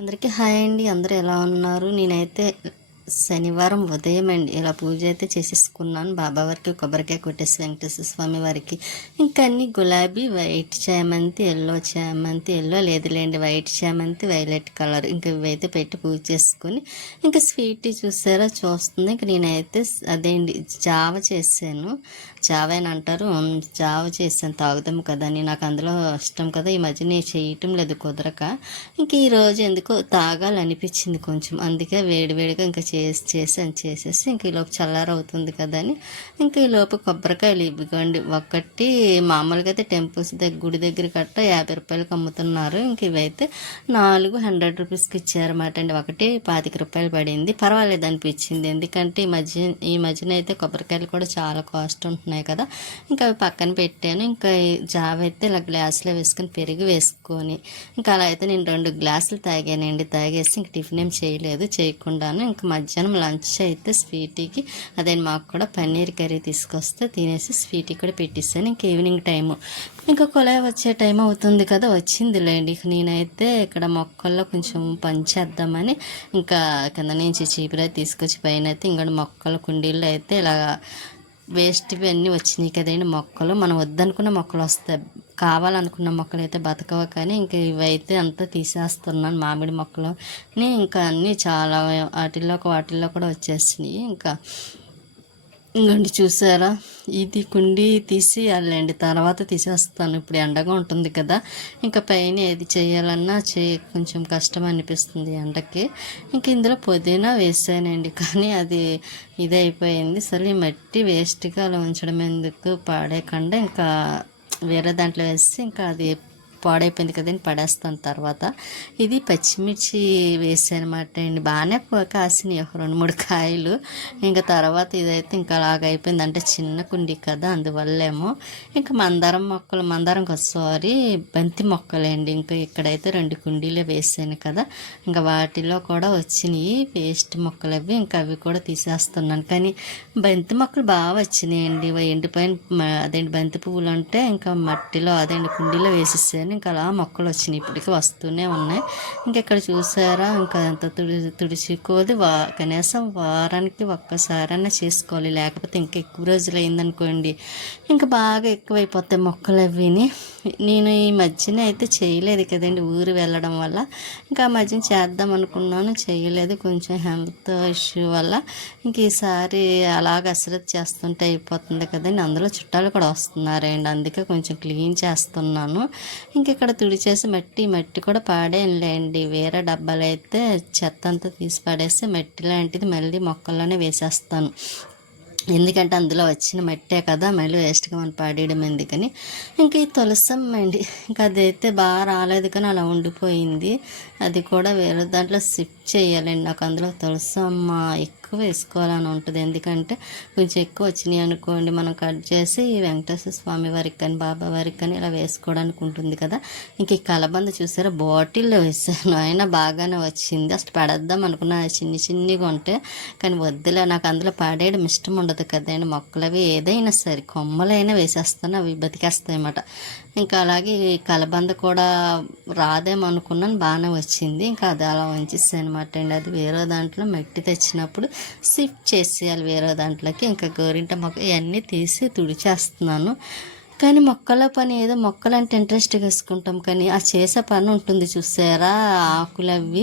అందరికీ హాయ్ అండి. అందరూ ఎలా ఉన్నారు? నేనైతే శనివారం ఉదయం అండి ఇలా పూజ అయితే చేసేసుకున్నాను. బాబావారికి కొబ్బరికాయ కొట్టేసి వెంకటేశ్వర స్వామి వారికి ఇంకా అన్ని గులాబీ, వైట్ చామంతి, ఎల్లో లేదులేండి, వైట్ చామంతి, వైలెట్ కలర్ ఇంకా ఇవైతే పెట్టి పూజ చేసుకొని ఇంకా స్వీట్ చూసారా చూస్తుంది. ఇంక నేనైతే అదేంటి జావ చేశాను. జావ అని అంటారు, జావ చేశాను, తాగుదాం కదా అని. నాకు అందులో ఇష్టం కదా, ఈ మధ్య నేను చేయటం లేదు కుదరక. ఇంక ఈరోజు ఎందుకో తాగాలనిపించింది కొంచెం, అందుకే వేడివేడిగా ఇంకా చేసేసి ఇంక ఈలోపు చల్లారవుతుంది కదా అని ఇంక ఈలోపు కొబ్బరికాయలు ఇవ్వండి. ఒకటి మామూలుగా అయితే టెంపుల్స్ గుడి దగ్గర కట్ట 50 రూపాయలకి అమ్ముతున్నారు. ఇంక ఇవైతే 4 100 రూపీస్కి ఇచ్చారన్నమాట అండి. ఒకటి 25 రూపాయలు పడింది. పర్వాలేదు అనిపించింది, ఎందుకంటే ఈ మధ్యన అయితే కొబ్బరికాయలు కూడా చాలా కాస్ట్ ఉంటున్నాయి కదా. ఇంకా అవి పక్కన పెట్టాను. ఇంకా జావ అయితే ఇలా గ్లాసులో వేసుకొని పెరుగు వేసుకొని ఇంకా అలా అయితే నేను 2 గ్లాసులు తాగానండి. తాగేసి ఇంక టిఫిన్ ఏం చేయకుండాను ఇంకా మధ్యాహ్నం లంచ్ అయితే స్వీటీకి అదే మాకు కూడా పన్నీర్ కర్రీ తీసుకొస్తే తినేసి స్వీటీ కూడా పెట్టిస్తాను. ఇంక ఈవినింగ్ టైము ఇంకా కొలాయి వచ్చే టైం అవుతుంది కదా, వచ్చిందిలేండి. నేనైతే ఇక్కడ మొక్కల్లో కొంచెం పంచేద్దామని ఇంకా కింద నుంచి చీపురైతే తీసుకొచ్చి పైన అయితే ఇంకా మొక్కల కుండీల్లో అయితే ఇలా వేస్ట్వి అన్నీ వచ్చినాయి కదండి. మొక్కలు మనం వద్దనుకున్న మొక్కలు వస్తాయి, కావాలనుకున్న మొక్కలు అయితే బతకవు. కానీ ఇంకా ఇవైతే అంతా తీసేస్తున్నాను. మామిడి మొక్కలు ఇంకా అన్నీ చాలా వాటిల్లో కూడా వచ్చేసినాయి. ఇంకా ఇంకోండి చూసారా, ఇది కుండీ తీసి వెళ్ళండి, తర్వాత తీసేస్తాను. ఇప్పుడు ఎండగా ఉంటుంది కదా, ఇంకా పైన ఏది చేయాలన్నా కొంచెం కష్టం అనిపిస్తుంది ఎండకి. ఇంక ఇందులో పుదీనా వేసానండి, కానీ అది ఇదైపోయింది. సరే మట్టి వేస్ట్గా అలా ఉంచడం ఎందుకు, పాడేయకుండా ఇంకా వేరే దాంట్లో వేసి ఇంకా అది పాడైపోయింది కదండి, పడేస్తాను తర్వాత. ఇది పచ్చిమిర్చి వేసానమాట అండి. బాగానే కాసినాయి, 2-3 కాయలు. ఇంకా తర్వాత ఇదైతే ఇంకా అలాగైపోయింది, అంటే చిన్న కుండీ కదా అందువల్లేమో. ఇంకా మందారం సారీ బంతి మొక్కలండి. ఇంకా ఇక్కడైతే 2 కుండీలు వేసాను కదా, ఇంకా వాటిలో కూడా వచ్చినాయి వేస్ట్ మొక్కలు అవి. ఇంకా అవి కూడా తీసేస్తున్నాను. కానీ బంతి మొక్కలు బాగా వచ్చినాయండి. ఎండిపోయిన అదేంటి బంతి పువ్వులు అంటే ఇంకా మట్టిలో అదేంటి కుండీలో వేసేసాను. ఇంకా అలా మొక్కలు వచ్చినాయి, ఇప్పటికీ వస్తూనే ఉన్నాయి. ఇంకెక్కడ చూసారా, ఇంకా అంత తుడిచికోది కనీసం వారానికి ఒక్కసారైనా చేసుకోవాలి, లేకపోతే ఇంకా ఎక్కువ రోజులు అయిందనుకోండి ఇంకా బాగా ఎక్కువైపోతాయి మొక్కలు అవిని. నేను ఈ మధ్యన అయితే చేయలేదు కదండి, ఊరు వెళ్ళడం వల్ల. ఇంకా ఆ మధ్యన చేద్దాం అనుకున్నాను, చేయలేదు, కొంచెం హెల్త్ ఇష్యూ వల్ల. ఇంక ఈసారి అలాగ అసరత్ చేస్తుంటే అయిపోతుంది కదండి. అందులో చుట్టాలు కూడా వస్తున్నారండి, అందుకే కొంచెం క్లీన్ చేస్తున్నాను. ఇంక ఇక్కడ తుడిచేసి మట్టి కూడా పాడేయంలేండి. వేరే డబ్బాలు అయితే చెత్త అంతా తీసి పడేసి మట్టి లాంటిది మళ్ళీ మొక్కల్లోనే వేసేస్తాను, ఎందుకంటే అందులో వచ్చిన మట్టే కదా, మళ్ళీ వేస్ట్గా మనం పాడేయడం ఎందుకని. ఇంక ఈ తులసమ్మ అండి, ఇంకా అదైతే బాగా రాలేదు కానీ అలా ఉండిపోయింది. అది కూడా వేరే దాంట్లో షిఫ్ట్ చేయాలండి. నాకు అందులో తులసమ్మ ఎక్కువ వేసుకోవాలని ఉంటుంది, ఎందుకంటే కొంచెం ఎక్కువ వచ్చినాయి అనుకోండి మనం కట్ చేసి వెంకటేశ్వర స్వామి వారికి కానీ బాబా వారికి కానీ ఇలా వేసుకోవడానికి ఉంటుంది కదా. ఇంక ఈ కలబంద చూసారా, బాటిల్లో వేసాను, అయినా బాగానే వచ్చింది. అసలు పడేద్దాం అనుకున్నా, చిన్నగా ఉంటే, కానీ వద్దులే, నాకు అందులో పాడేయడం ఇష్టం ఉండదు కదండి. మొక్కలు అవి ఏదైనా సరే కొమ్మలైనా వేసేస్తాను, అవి బతికేస్తాయి అన్నమాట. ఇంకా అలాగే కలబంద కూడా రాదేమో అనుకున్నాను, బాగానే వచ్చింది. ఇంకా అది అలా ఉంచేసాను అనమాట అండి. అది వేరే దాంట్లో మట్టి తెచ్చినప్పుడు షిఫ్ట్ చేసేయాలి వేరే దాంట్లోకి. ఇంకా గోరింట మొక్క ఇవన్నీ తీసి తుడిచేస్తున్నాను. కానీ మొక్కల పని ఏదో మొక్కలంటే ఇంట్రెస్ట్గా వేసుకుంటాం, కానీ ఆ చేసే పని ఉంటుంది చూసారా, ఆకులు అవి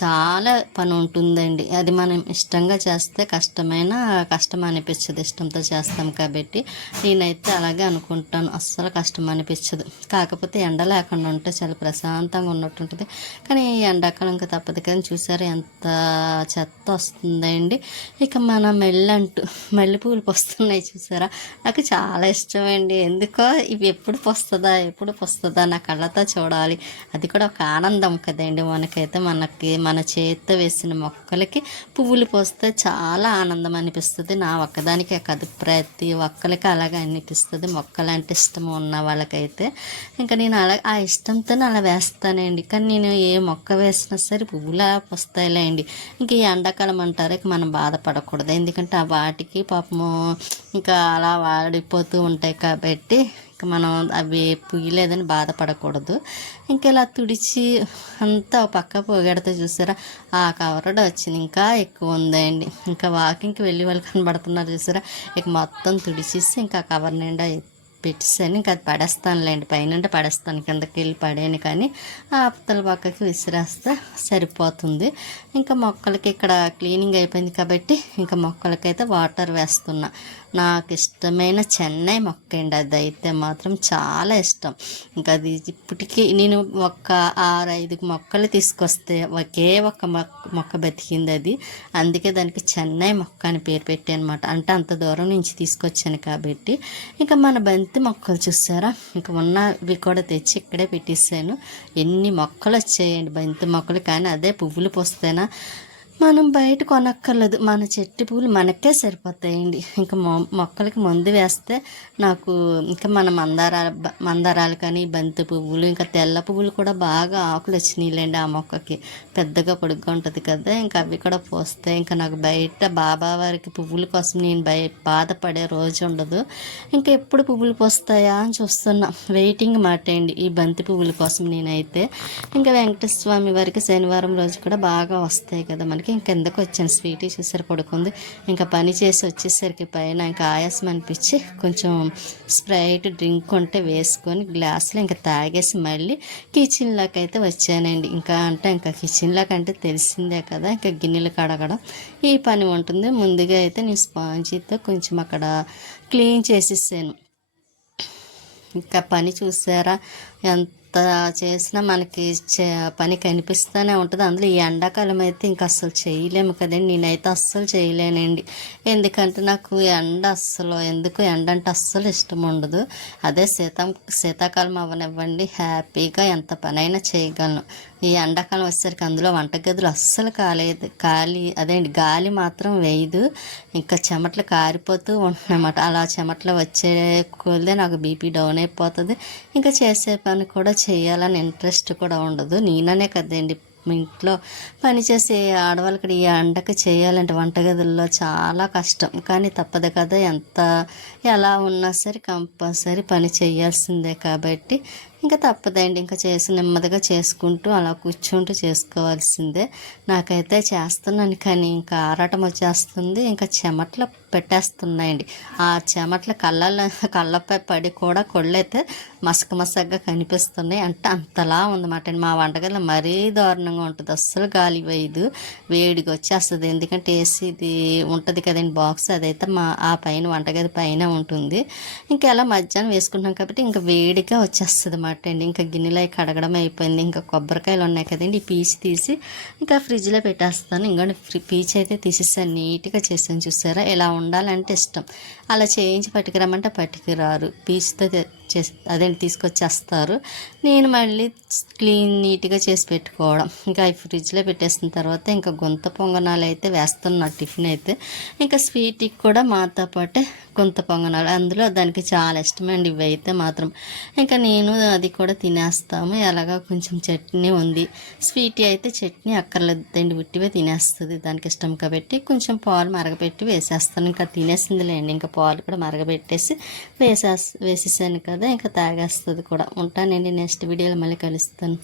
చాలా పని ఉంటుందండి. అది మనం ఇష్టంగా చేస్తే కష్టం అనిపించదు, ఇష్టంతో చేస్తాం కాబట్టి. నేనైతే అలాగే అనుకుంటాను, అస్సలు కష్టం అనిపించదు. కాకపోతే ఎండ లేకుండా ఉంటే చాలా ప్రశాంతంగా ఉన్నట్టు ఉంటుంది. కానీ ఎండాకాలం ఇంకా తప్పదు కానీ చూసారా ఎంత చెత్త వస్తుందండి. ఇక మన మల్లెపూలు వస్తున్నాయి చూసారా, నాకు చాలా ఇష్టమండి. ఎందుకో ఇవి ఎప్పుడు పొస్తుందా నా కళ్ళతో చూడాలి, అది కూడా ఒక ఆనందం కదండి మనకైతే. మన చేతితో వేసిన మొక్కలకి పువ్వులు పోస్తే చాలా ఆనందం అనిపిస్తుంది. నా ఒక్కదానికే కాదు, ప్రతి ఒక్కరికి అలాగే అనిపిస్తుంది, మొక్కలంటే ఇష్టం ఉన్న వాళ్ళకైతే. ఇంకా నేను ఆ ఇష్టంతోనే అలా వేస్తానండి. కానీ నేను ఏ మొక్క వేసినా సరే పువ్వులా వస్తాయిలేండి. ఇంక ఈ ఎండాకాలం అంటారు, మనం బాధపడకూడదు, ఎందుకంటే ఆ వాటికి పాపము ఇంకా అలా వాడిపోతూ ఉంటాయి కాబట్టి ఇంకా మనం అవి పుయ్యలేదని బాధపడకూడదు. ఇంకా ఇలా తుడిచి అంతా పక్క పోగెడితే చూసారా ఆ కవరడ వచ్చింది, ఇంకా ఎక్కువ ఉందండి. ఇంకా వాకింగ్కి వెళ్ళి వాళ్ళు కనబడుతున్నారు చూసారా, ఇక మొత్తం తుడిచేసి ఇంకా కవర్ నిండా పెట్టేసాను. ఇంకా అది పడేస్తానులేండి, పైన పడేస్తాను, కిందకి వెళ్ళి పడేను, కానీ ఆ అవతల పక్కకి విసిరేస్తే సరిపోతుంది. ఇంకా మొక్కలకి ఇక్కడ క్లీనింగ్ అయిపోయింది కాబట్టి ఇంకా మొక్కలకైతే వాటర్ వేస్తున్నా. నాకు ఇష్టమైన చెన్నై మొక్క అండి, అది అయితే మాత్రం చాలా ఇష్టం. ఇంకా అది ఇప్పటికీ నేను ఒక 6-5 మొక్కలు తీసుకొస్తే ఒకే ఒక మొక్క బతికింది అది. అందుకే దానికి చెన్నై మొక్క అని పేరు పెట్టాను అనమాట. అంటే అంత దూరం నుంచి తీసుకొచ్చాను కాబట్టి. ఇంకా మన బంతి మొక్కలు చూసారా, ఇంకా ఉన్నవి కూడా తెచ్చి ఇక్కడే పెట్టేసాను. ఎన్ని మొక్కలు వచ్చాయండి బంతి మొక్కలు, కానీ అదే పువ్వులు పూస్తేనా మనం బయట కొనక్కర్లేదు, మన చెట్టు పువ్వులు మనకే సరిపోతాయండి. ఇంకా మొక్కలకి మందు వేస్తే నాకు ఇంకా మన మందారాలు కానీ బంతి పువ్వులు ఇంకా తెల్ల పువ్వులు కూడా బాగా ఆకులు వచ్చినాయిలేండి. ఆ మొక్కకి పెద్దగా పొడుగ్గా ఉంటుంది కదా, ఇంకా అవి కూడా పోస్తాయి. ఇంకా నాకు బయట బాబా వారికి పువ్వుల కోసం నేను బాధపడే రోజు ఉండదు. ఇంకా ఎప్పుడు పువ్వులు పోస్తాయా అని చూస్తున్నా, వెయిటింగ్ మాటండి ఈ బంతి పువ్వుల కోసం నేనైతే. ఇంకా వెంకటేశ్వర స్వామి వారికి శనివారం రోజు కూడా బాగా వస్తాయి కదా మనకి. కిందకు వచ్చాను, స్వీటీ చూసారు పడుకుంది. ఇంకా పని చేసి వచ్చేసరికి పైన ఇంకా ఆయాసం అనిపించి కొంచెం స్ప్రైట్ డ్రింక్ ఉంటే వేసుకొని గ్లాసులో ఇంకా తాగేసి మళ్ళీ కిచెన్లోకి అయితే వచ్చానండి. ఇంకా కిచెన్లోకి అంటే తెలిసిందే కదా, ఇంకా గిన్నెలు కడగడం ఈ పని ఉంటుంది. ముందుగా అయితే నేను స్పాంజీతో కొంచెం అక్కడ క్లీన్ చేసేసాను. ఇంకా పని చూసారా, ఎంత చేసినా మనకి పని కనిపిస్తూనే ఉంటుంది. అందులో ఈ ఎండాకాలం అయితే ఇంకా అస్సలు చేయలేము కదండి. నేనైతే అస్సలు చేయలేనండి, ఎందుకంటే నాకు ఎండ ఎందుకు ఎండ అంటే అస్సలు ఇష్టం ఉండదు. అదే శీతాకాలం అవ్వనివ్వండి, హ్యాపీగా ఎంత పనైనా చేయగలను. ఈ ఎండాకాలం వచ్చేసరికి అందులో వంటగదులు అస్సలు గాలి మాత్రం వేయదు. ఇంకా చెమటలు కారిపోతూ ఉంటున్నమాట. అలా చెమటలు వచ్చే కొలదే నాకు బీపీ డౌన్ అయిపోతుంది. ఇంకా చేసే పని కూడా చేయాలని ఇంట్రెస్ట్ కూడా ఉండదు. నేననే కదండి ఇంట్లో పనిచేసే ఆడవాళ్ళు ఇక్కడ ఈ ఎండకు చేయాలంటే వంటగదుల్లో చాలా కష్టం, కానీ తప్పదు కదా. ఎలా ఉన్నా సరే కంపల్సరీ పని చేయాల్సిందే కాబట్టి ఇంకా తప్పదండి. ఇంకా నెమ్మదిగా చేసుకుంటూ అలా కూర్చుంటూ చేసుకోవాల్సిందే. నాకైతే చేస్తున్నాను, కానీ ఇంకా ఆరాటం వచ్చేస్తుంది. ఇంకా చెమట్లు పెట్టేస్తున్నాయండి. ఆ చెమట్ల కళ్ళపై పడి కూడా కొళ్ళైతే మసకగా కనిపిస్తున్నాయి. అంటే అంతలా ఉందన్నమాట. మా వంటగదిలో మరీ దారుణంగా ఉంటుంది, అస్సలు గాలి వేయదు, వేడిగా వచ్చేస్తుంది. ఎందుకంటే ఏసీది ఉంటుంది కదండి బాక్స్, అదైతే ఆ పైన వంటగది పైన ఉంటుంది. ఇంకా అలా మధ్యాహ్నం వేసుకుంటాం కాబట్టి ఇంకా వేడిగా వచ్చేస్తుంది అన్నమాట అండి. ఇంకా గిన్నెలు అవి కడగడం అయిపోయింది. ఇంకా కొబ్బరికాయలు ఉన్నాయి కదండి, ఈ పీచు తీసి ఇంకా ఫ్రిడ్జ్లో పెట్టేస్తాను. ఇంకోటి పీచు అయితే తీసేసాను, నీట్గా చేసాను. చూసారా, ఇలా ఉండాలంటే ఇష్టం. అలా చేయించి పట్టుకురమ్మంటే పట్టుకురారు, పీచుతో తీసుకొచ్చేస్తారు. నేను మళ్ళీ నీట్గా చేసి పెట్టుకోవడం. ఇంకా అవి ఫ్రిడ్జ్లో పెట్టేసిన తర్వాత ఇంకా గుంత పొంగనాలు అయితే వేస్తున్నా టిఫిన్ అయితే. ఇంకా స్వీట్కి కూడా మాతో పాటే గుంత పొంగనాలు, అందులో దానికి చాలా ఇష్టమండి ఇవి అయితే మాత్రం. ఇంకా నేను అది కూడా తినేస్తాము. ఎలాగా కొంచెం చట్నీ ఉంది, స్వీట్ అయితే చట్నీ అక్కర్లేదండి, ఉట్టివే తినేస్తుంది, దానికి ఇష్టం కాబట్టి. కొంచెం పాలు మరగపెట్టి వేసేస్తాను. ఇంకా తినేసిందిలేండి. ఇంకా పాలు కూడా మరగబెట్టేసి వేసేసాను కదా, ఇంకా తాగేస్తుంది కూడా. ఉంటానండి, నెక్స్ట్ వీడియోలో మళ్ళీ కలుస్తాను.